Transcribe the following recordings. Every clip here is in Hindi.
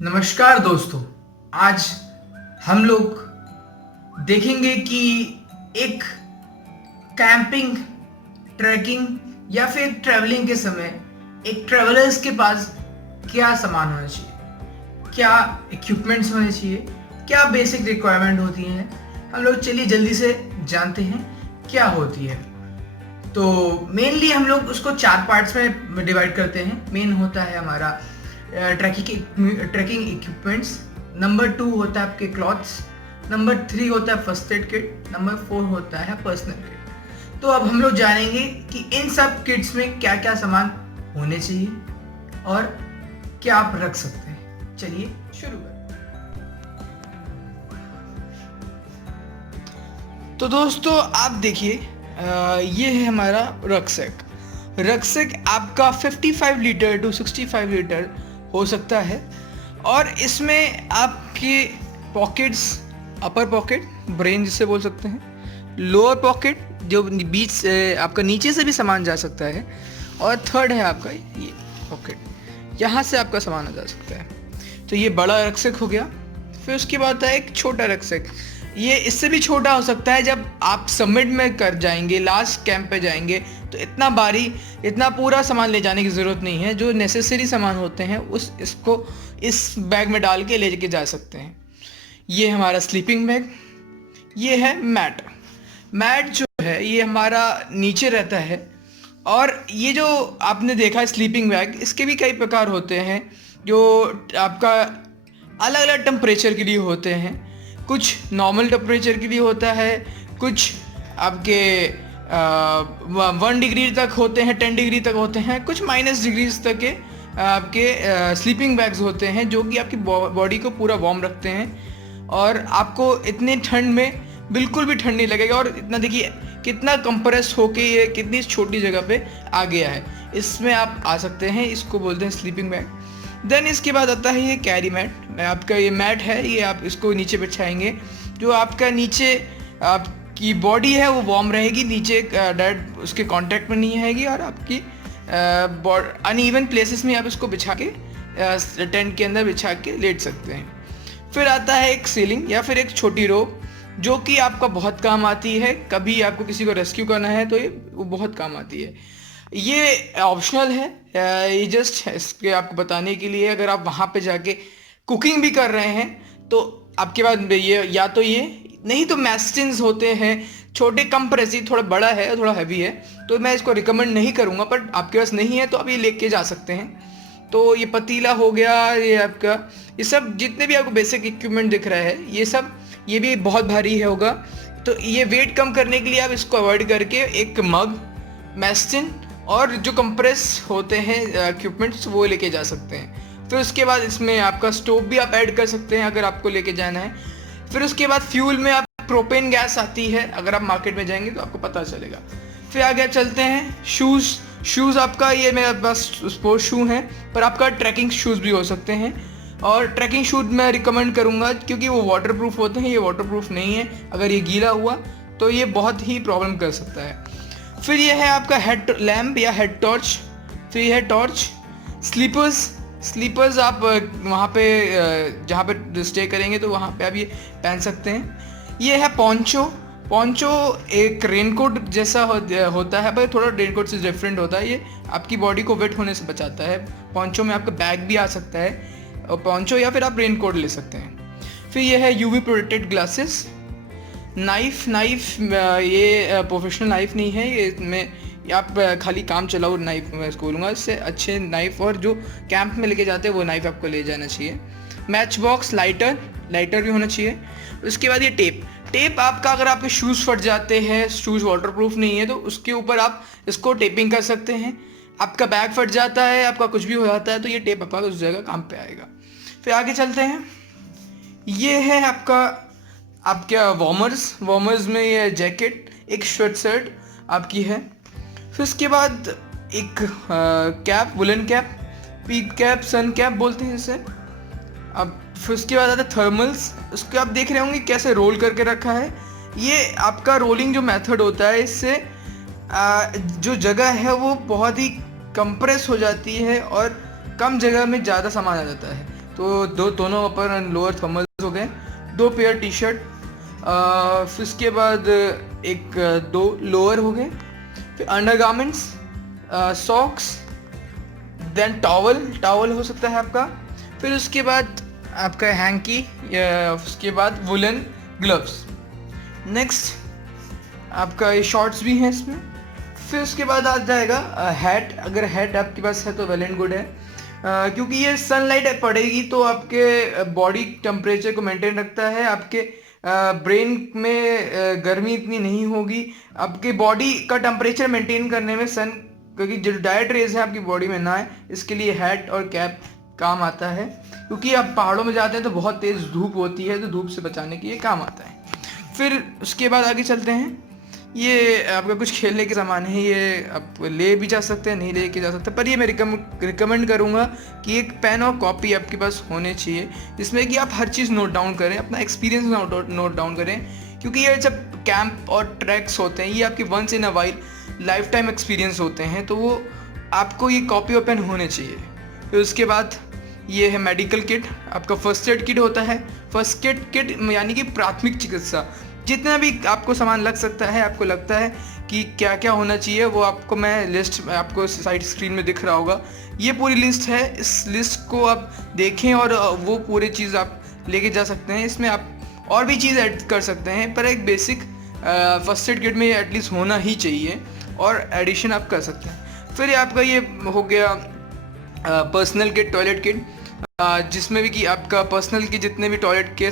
नमस्कार दोस्तों। आज हम लोग देखेंगे कि एक कैंपिंग, ट्रैकिंग या फिर ट्रैवलिंग के समय एक ट्रैवलर्स के पास क्या सामान होना चाहिए, क्या इक्विपमेंट्स होने चाहिए, क्या बेसिक रिक्वायरमेंट होती हैं। हम लोग चलिए जल्दी से जानते हैं क्या होती है। तो मेनली हम लोग उसको 4 पार्ट्स में डिवाइड करते हैं। मेन होता है हमारा ट्रैकिंग इक्विपमेंट्स, नंबर 2 होता है आपके क्लॉथ्स, नंबर 3 होता है फर्स्ट एड किट, नंबर 4 होता है पर्सनल किट। तो अब हम लोग जानेंगे कि इन सब किट्स में क्या क्या सामान होने चाहिए और क्या आप रख सकते हैं। चलिए शुरू करें। तो दोस्तों आप देखिए, ये है हमारा रक्सैक। रक्सैक आपका 55 लीटर टू 65 लीटर हो सकता है और इसमें आपके पॉकेट्स, अपर पॉकेट ब्रेन जिसे बोल सकते हैं, लोअर पॉकेट जो बीच से आपका नीचे से भी सामान जा सकता है, और थर्ड है आपका ये पॉकेट, यहाँ से आपका सामान आ जा सकता है। तो ये बड़ा रक्सैक हो गया। फिर उसके बाद है एक छोटा रक्सैक। ये इससे भी छोटा हो सकता है जब आप समिट में कर जाएंगे, लास्ट कैंप पे जाएंगे, तो इतना भारी, इतना पूरा सामान ले जाने की ज़रूरत नहीं है। जो नेसेसरी सामान होते हैं इसको इस बैग में डाल के ले के जा सकते हैं। ये हमारा स्लीपिंग बैग। ये है मैट। मैट जो है ये हमारा नीचे रहता है। और ये जो आपने देखा स्लीपिंग बैग, इसके भी कई प्रकार होते हैं जो आपका अलग अलग टेम्परेचर के लिए होते हैं। कुछ नॉर्मल टेम्परेचर के लिए होता है, कुछ आपके 1 डिग्री तक होते हैं, 10 डिग्री तक होते हैं, कुछ -डिग्रीज तक के आपके स्लीपिंग बैग्स होते हैं जो कि आपकी बॉडी को पूरा वार्म रखते हैं और आपको इतनी ठंड में बिल्कुल भी ठंड नहीं लगेगा। और इतना देखिए कितना कंप्रेस होके ये कितनी छोटी जगह पे आ गया है। इसमें आप आ सकते हैं, इसको बोलते हैं स्लीपिंग बैग। देन इसके बाद आता है ये कैरी मैट। आपका ये मैट है, ये आप इसको नीचे बिछाएंगे, जो आपका नीचे आपकी बॉडी है वो वार्म रहेगी, नीचे डायरेक्ट उसके कांटेक्ट में नहीं आएगी और आपकी अनइवन प्लेसेस में आप इसको बिछा के टेंट के अंदर बिछा के लेट सकते हैं। फिर आता है एक सीलिंग या फिर एक छोटी रोप, जो कि आपका बहुत काम आती है। कभी आपको किसी को रेस्क्यू करना है तो ये वो बहुत काम आती है। ये ऑप्शनल है, ये जस्ट इसके आपको बताने के लिए। अगर आप वहाँ पे जाके कुकिंग भी कर रहे हैं तो आपके पास ये, या तो ये नहीं तो मैस्टिन्स होते हैं छोटे, कम प्रेस, थोड़ा बड़ा है, थोड़ा हैवी है, तो मैं इसको रिकमेंड नहीं करूँगा। बट आपके पास नहीं है तो आप ये लेके जा सकते हैं। तो ये पतीला हो गया, ये आपका ये सब जितने भी आपको बेसिक इक्विपमेंट दिख रहा है ये सब, ये भी बहुत भारी है होगा। तो ये वेट कम करने के लिए आप इसको अवॉइड करके एक मग, मैस्टिन और जो कंप्रेस होते हैं इक्विपमेंट्स वो लेके जा सकते हैं। फिर उसके बाद इसमें आपका स्टोव भी आप ऐड कर सकते हैं अगर आपको लेके जाना है। फिर उसके बाद फ्यूल में आप प्रोपेन गैस आती है, अगर आप मार्केट में जाएंगे तो आपको पता चलेगा। फिर आगे चलते हैं शूज़ आपका, ये मेरे पास स्पोर्ट्स शू हैं, पर आपका ट्रैकिंग शूज़ भी हो सकते हैं। और ट्रैकिंग शूज़ मैं रिकमेंड करूँगा क्योंकि वो वाटरप्रूफ होते हैं, ये वाटरप्रूफ नहीं है। अगर ये गीला हुआ तो ये बहुत ही प्रॉब्लम कर सकता है। फिर ये है आपका हेड लैम्प या हेड टॉर्च। फिर ये है टॉर्च। स्लीपर्स आप वहाँ पे जहाँ पे स्टे करेंगे तो वहाँ पे आप ये पहन सकते हैं। ये है पोंचो एक रेनकोट जैसा होता है, पर थोड़ा रेनकोट से डिफरेंट होता है। ये आपकी बॉडी को वेट होने से बचाता है। पोंचो में आपका बैग भी आ सकता है, और पोंचो या फिर आप रेनकोट ले सकते हैं। फिर ये है यूवी प्रोटेक्टेड ग्लासेस। नाइफ ये प्रोफेशनल नाइफ नहीं है, ये में आप खाली काम चलाओ नाइफ मैं इसको बोलूँगा। इससे अच्छे नाइफ और जो कैंप में लेके जाते हैं वो नाइफ आपको ले जाना चाहिए। मैच बॉक्स, लाइटर भी होना चाहिए। उसके बाद ये टेप आपका, अगर आपके शूज़ फट जाते हैं, शूज़ वाटरप्रूफ नहीं है, तो उसके ऊपर आप इसको टेपिंग कर सकते हैं। आपका बैग फट जाता है, आपका कुछ भी हो जाता है, तो ये टेप आपका उस जगह काम पे आएगा। फिर आगे चलते हैं, ये है आपका वार्मर्स में ये जैकेट, एक शर्ट आपकी है। फिर उसके बाद एक cap, woollen cap, peak cap, sun cap बोलते हैं इसे। अब फिर उसके बाद आता है थर्मल्स। उसके आप देख रहे होंगे कैसे रोल करके रखा है। ये आपका रोलिंग जो मेथड होता है, इससे जो जगह है वो बहुत ही कंप्रेस हो जाती है और कम जगह में ज़्यादा सामान आ जाता है। तो दोनों अपर एंड लोअर थर्मल्स हो गए, 2 पेयर टी शर्ट, फिर उसके बाद एक 2 लोअर हो गए, फिर अंडरगारमेंट्स, सॉक्स, देन टॉवल हो सकता है आपका, फिर उसके बाद आपका हैंकी, उसके बाद वुलन ग्लव्स। नेक्स्ट आपका ये शॉर्ट्स भी हैं इसमें। फिर उसके बाद आ जाएगा हैट। अगर हैट आपके पास है तो वेल एंड गुड है, क्योंकि ये सनलाइट पड़ेगी तो आपके बॉडी टेम्परेचर को मेंटेन रखता है, आपके ब्रेन में गर्मी इतनी नहीं होगी, आपके बॉडी का टेम्परेचर मेंटेन करने में सन, क्योंकि जो डायरेक्ट रेज है आपकी बॉडी में ना आए, इसके लिए हैट और कैप काम आता है। क्योंकि आप पहाड़ों में जाते हैं तो बहुत तेज़ धूप होती है, तो धूप से बचाने के लिए काम आता है। फिर उसके बाद आगे चलते हैं। ये आपका कुछ खेलने के सामान है, ये आप ले भी जा सकते हैं, नहीं ले के जा सकते, पर ये मैं रिकमेंड करूँगा कि एक पेन और कॉपी आपके पास होने चाहिए, जिसमें कि आप हर चीज़ नोट डाउन करें, अपना एक्सपीरियंस नोट डाउन करें। क्योंकि ये जब कैंप और ट्रैक्स होते हैं, ये आपके once in a while lifetime experience होते हैं, तो वो आपको ये कॉपी और पेन होने चाहिए। फिर उसके बाद ये है मेडिकल किट, आपका फर्स्ट एड किट होता है। फर्स्ट एड किट यानी कि प्राथमिक चिकित्सा, जितना भी आपको सामान लग सकता है, आपको लगता है कि क्या क्या होना चाहिए, वो आपको मैं लिस्ट आपको साइड स्क्रीन में दिख रहा होगा। ये पूरी लिस्ट है, इस लिस्ट को आप देखें और वो पूरी चीज़ आप लेके जा सकते हैं। इसमें आप और भी चीज़ ऐड कर सकते हैं, पर एक बेसिक फर्स्ट एड किट में एटलीस्ट होना ही चाहिए, और एडिशन आप कर सकते हैं। फिर आपका ये हो गया पर्सनल किट, टॉयलेट किट, जिसमें भी कि आपका पर्सनल के जितने भी टॉयलेट के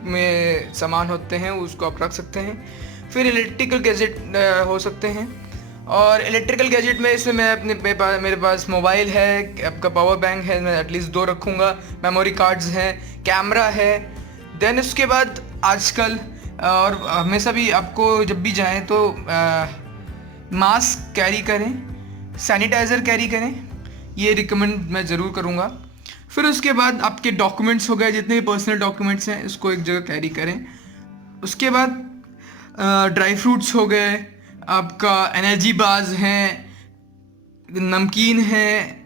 में सामान होते हैं उसको आप रख सकते हैं। फिर इलेक्ट्रिकल गैजेट हो सकते हैं, और इलेक्ट्रिकल गैजेट में इसमें मैं मेरे पास मोबाइल है, आपका पावर बैंक है, मैं एटलीस्ट 2 रखूँगा, मेमोरी कार्ड्स हैं, कैमरा है। देन उसके बाद आजकल और हमेशा भी आपको जब भी जाएं तो मास्क कैरी करें, सैनिटाइज़र कैरी करें, ये रिकमेंड मैं ज़रूर करूँगा। फिर उसके बाद आपके डॉक्यूमेंट्स हो गए, जितने भी पर्सनल डॉक्यूमेंट्स हैं इसको एक जगह कैरी करें। उसके बाद ड्राई फ्रूट्स हो गए, आपका एनर्जी बार्स हैं, नमकीन है,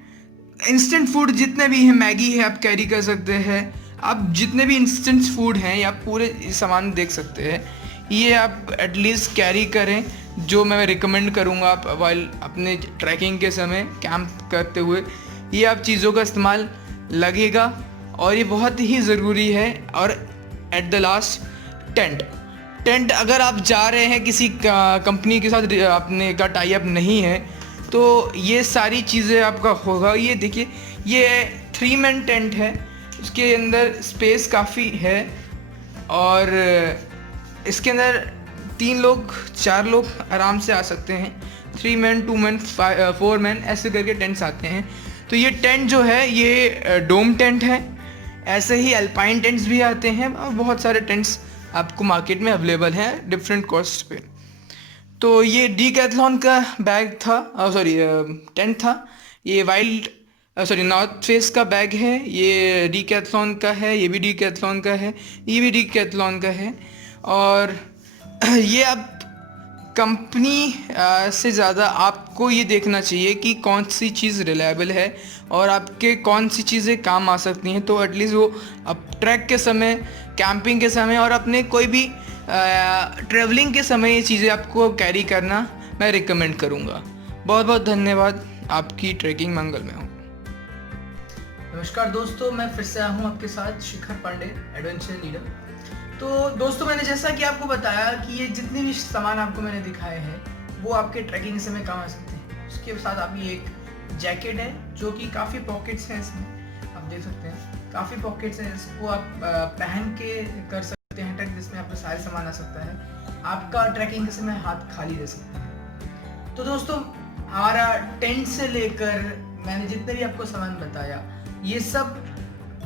इंस्टेंट फूड जितने भी हैं, मैगी है, आप कैरी कर सकते हैं। आप जितने भी इंस्टेंट फूड हैं या पूरे सामान देख सकते हैं, ये आप एटलीस्ट कैरी करें, जो मैं रिकमेंड करूँगा आप वाइल अपने ट्रैकिंग के समय कैंप करते हुए ये आप चीज़ों का इस्तेमाल लगेगा, और ये बहुत ही ज़रूरी है। और एट द लास्ट टेंट अगर आप जा रहे हैं किसी कंपनी के साथ, अपने का टाई अप नहीं है, तो ये सारी चीज़ें आपका होगा। ये देखिए, ये 3 मैन टेंट है, इसके अंदर स्पेस काफ़ी है, और इसके अंदर 3 लोग 4 लोग आराम से आ सकते हैं। 3 मैन 2 मैन 4 मैन ऐसे करके टेंट्स आते हैं। तो ये टेंट जो है ये डोम टेंट है। ऐसे ही अल्पाइन टेंट्स भी आते हैं, और बहुत सारे टेंट्स आपको मार्केट में अवेलेबल हैं डिफरेंट कॉस्ट पे। तो ये डीकैथलॉन का बैग था, टेंट था। ये नॉर्थ फेस का बैग है, ये डीकैथलॉन का है, ये भी डीकैथलॉन का है, ये भी डीकैथलॉन का है। और ये आप कंपनी से ज़्यादा आपको ये देखना चाहिए कि कौन सी चीज़ रिलायबल है और आपके कौन सी चीज़ें काम आ सकती हैं। तो एटलीस्ट वो अब ट्रैक के समय, कैंपिंग के समय और अपने कोई भी ट्रैवलिंग के समय ये चीज़ें आपको कैरी करना मैं रिकमेंड करूँगा। बहुत बहुत धन्यवाद। आपकी ट्रैकिंग मंगल में हो। नमस्कार दोस्तों, मैं फिर से आया हूँ आपके साथ, शिखर पांडे, एडवेंचर लीडर। तो दोस्तों, मैंने जैसा कि आपको बताया कि ये जितने भी सामान आपको मैंने दिखाए हैं वो आपके ट्रैकिंग समय काम आ सकते हैं। उसके साथ आपकी एक जैकेट है जो कि काफ़ी पॉकेट्स हैं, इसमें आप देख सकते हैं काफ़ी पॉकेट्स हैं, इसको आप पहन के कर सकते हैं ट्रैक, जिसमें आपका सारे सामान आ सकता है। आपका ट्रैकिंग के समय हाथ खाली रह सकते हैं। तो दोस्तों, हमारा टेंट से लेकर मैंने जितने भी आपको सामान बताया, ये सब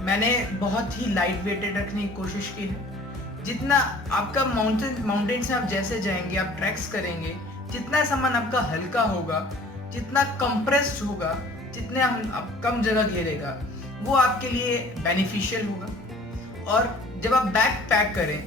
मैंने बहुत ही लाइट वेटेड रखने की कोशिश की है। जितना आपका माउंटेन से आप जैसे जाएंगे, आप ट्रैक्स करेंगे, जितना सामान आपका हल्का होगा, जितना कंप्रेस्ड होगा, जितने आप कम जगह घेरेगा, वो आपके लिए बेनिफिशियल होगा। और जब आप बैग पैक करें,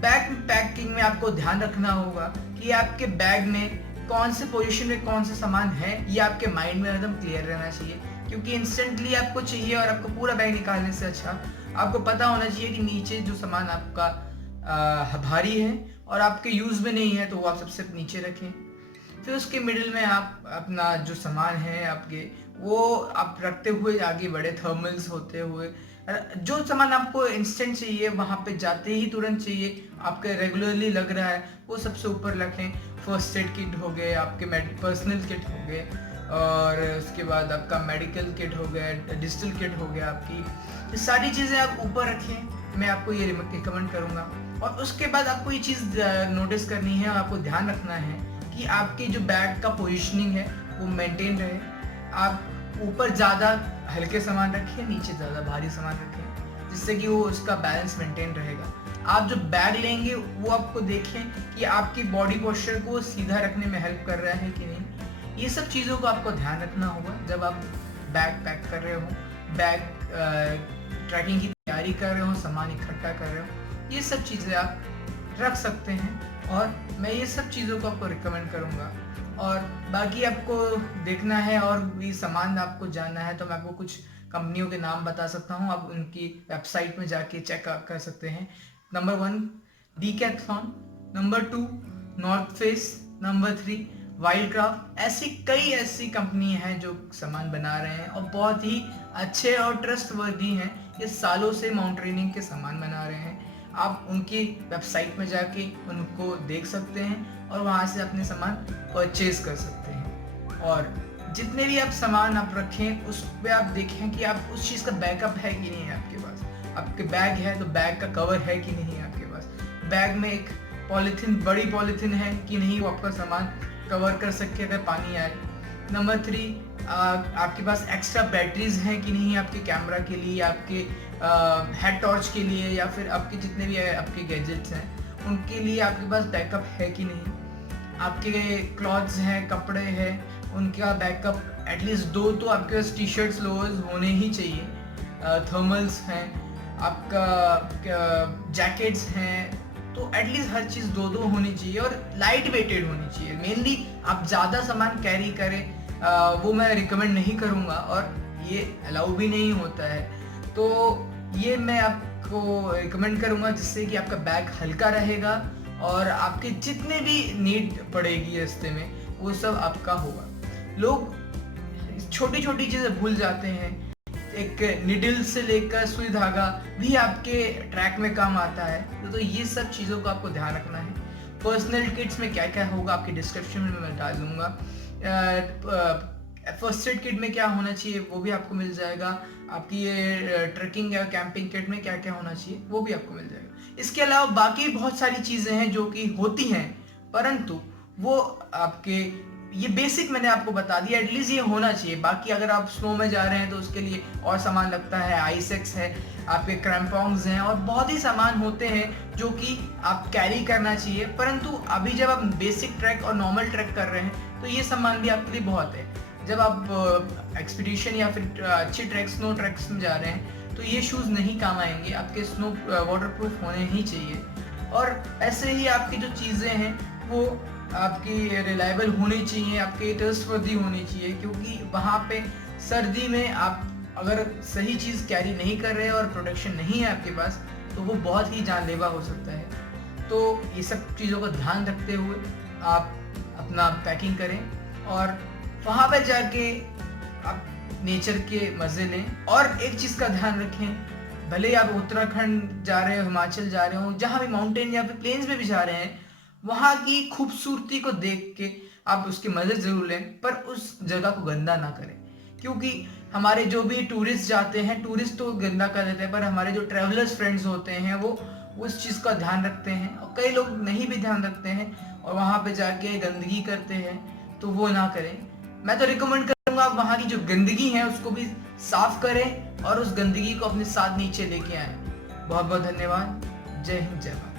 बैग पैकिंग में आपको ध्यान रखना होगा कि आपके बैग में कौन से पोजीशन में कौन सा सामान है ये आपके माइंड में एकदम क्लियर रहना चाहिए, क्योंकि इंस्टेंटली आपको चाहिए और आपको पूरा बैग निकालने से अच्छा आपको पता होना चाहिए कि नीचे जो सामान आपका भारी है और आपके यूज़ में नहीं है तो वो आप सबसे नीचे रखें। फिर उसके मिडिल में आप अपना जो सामान है आपके वो आप रखते हुए आगे बढ़े, थर्मल्स होते हुए जो सामान आपको इंस्टेंट चाहिए वहाँ पे जाते ही तुरंत चाहिए, आपके रेगुलरली लग रहा है वो सबसे ऊपर रखें। फर्स्ट एड किट हो गए, आपके पर्सनल किट हो गए, और उसके बाद आपका मेडिकल किट हो गया, डिजिटल किट हो गया, आपकी ये सारी चीज़ें आप ऊपर रखें। मैं आपको ये रिकमेंड करूँगा। और उसके बाद आपको ये चीज़ नोटिस करनी है और आपको ध्यान रखना है कि आपके जो बैग का पोजीशनिंग है वो मेंटेन रहे। आप ऊपर ज़्यादा हल्के सामान रखें, नीचे ज़्यादा भारी सामान रखें, जिससे कि वो उसका बैलेंस मेंटेन रहेगा। आप जो बैग लेंगे वो आपको देखें कि आपकी बॉडी पोस्चर को सीधा रखने में हेल्प कर रहा है कि नहीं। ये सब चीज़ों को आपको ध्यान रखना होगा जब आप बैग पैक कर रहे हो, बैग ट्रैकिंग की तैयारी कर रहे हो, सामान इकट्ठा कर रहे हो, ये सब चीज़ें आप रख सकते हैं। और मैं ये सब चीज़ों को आपको रिकमेंड करूँगा। और बाकी आपको देखना है और भी सामान आपको जानना है तो मैं आपको कुछ कंपनियों के नाम बता सकता हूँ, आप उनकी वेबसाइट में जाके चेक कर सकते हैं। Number 1 Decathlon, number 2 north face, number 3 Wildcraft. ऐसी कंपनी हैं जो सामान बना रहे हैं और बहुत ही अच्छे और ट्रस्टवर्दी हैं। ये सालों से माउंटेनियरिंग के सामान बना रहे हैं। आप उनकी वेबसाइट में जाके उनको देख सकते हैं और वहाँ से अपने सामान परचेज कर सकते हैं। और जितने भी आप सामान आप रखें उस पर आप देखें कि आप उस चीज़ का बैकअप है कि नहीं है आपके पास। आपके बैग है तो बैग का कवर है कि नहीं है आपके पास। बैग में एक पॉलीथीन, बड़ी पॉलीथीन है कि नहीं, वो आपका सामान कवर कर सके अगर पानी आए। नंबर 3 आपके पास एक्स्ट्रा बैटरीज हैं कि नहीं आपके कैमरा के लिए, आपके हेड टॉर्च के लिए, या फिर आपके जितने भी आपके गैजेट्स हैं उनके लिए आपके पास बैकअप है कि नहीं। आपके क्लॉथ्स हैं, कपड़े हैं, उनका बैकअप एटलीस्ट 2 तो आपके पास टी शर्ट्स लोअर्स होने ही चाहिए। थर्मल्स हैं, आपका जैकेट्स हैं, तो एटलीस्ट हर चीज़ 2 होनी चाहिए और लाइट वेटेड होनी चाहिए। मेनली आप ज़्यादा सामान कैरी करें वो मैं रिकमेंड नहीं करूँगा और ये अलाउ भी नहीं होता है। तो ये मैं आपको रिकमेंड करूँगा जिससे कि आपका बैग हल्का रहेगा और आपके जितने भी नीड पड़ेगी रास्ते में वो सब आपका होगा। लोग छोटी छोटी चीज़ें भूल जाते हैं। एक निडल से लेकर सुई धागा भी आपके ट्रैक में काम आता है। तो ये सब चीज़ों को आपको ध्यान रखना है। पर्सनल किट्स में क्या क्या होगा आपके डिस्क्रिप्शन में मैं डाल दूंगा। फर्स्ट एड किट में क्या होना चाहिए वो भी आपको मिल जाएगा। आपकी ये ट्रैकिंग या कैंपिंग किट में क्या क्या होना चाहिए वो भी आपको मिल जाएगा। इसके अलावा बाकी बहुत सारी चीज़ें हैं जो कि होती हैं, परंतु वो आपके ये बेसिक मैंने आपको बता दिया, एटलीस्ट ये होना चाहिए। बाकी अगर आप स्नो में जा रहे हैं तो उसके लिए और सामान लगता है, आइसेक्स है, आपके क्रैम्पॉन्ग्स हैं और बहुत ही सामान होते हैं जो कि आप कैरी करना चाहिए। परंतु अभी जब आप बेसिक ट्रैक और नॉर्मल ट्रैक कर रहे हैं तो ये सामान भी आपके लिए बहुत है। जब आप एक्सपीडिशन या फिर अच्छे ट्रैक, स्नो ट्रैक्स में जा रहे हैं तो ये शूज़ नहीं काम आएंगे, आपके स्नो वाटरप्रूफ होने ही चाहिए। और ऐसे ही आपकी जो चीज़ें हैं वो आपकी रिलायबल होनी चाहिए, आपके ट्रस्टवर्दी होनी चाहिए, क्योंकि वहाँ पे सर्दी में आप अगर सही चीज़ कैरी नहीं कर रहे और प्रोटेक्शन नहीं है आपके पास तो वो बहुत ही जानलेवा हो सकता है। तो ये सब चीज़ों का ध्यान रखते हुए आप अपना पैकिंग करें और वहाँ पे जाके आप नेचर के मज़े लें। और एक चीज़ का ध्यान रखें, भले आप उत्तराखंड जा रहे हो, हिमाचल जा रहे हो, जहाँ भी माउंटेन या फिर प्लेन्स में भी जा रहे हैं, वहाँ की खूबसूरती को देख के आप उसके मज़े ज़रूर लें, पर उस जगह को गंदा ना करें। क्योंकि हमारे जो भी टूरिस्ट जाते हैं, टूरिस्ट तो गंदा कर देते हैं, पर हमारे जो ट्रैवलर्स फ्रेंड्स होते हैं वो उस चीज़ का ध्यान रखते हैं। और कई लोग नहीं भी ध्यान रखते हैं और वहाँ पे जाके गंदगी करते हैं, तो वो ना करें। मैं तो रिकमेंड करूँगा आप वहाँ की जो गंदगी है उसको भी साफ करें और उस गंदगी को अपने साथ नीचे लेके आएँ। बहुत बहुत धन्यवाद। जय हिंद, जय भारत।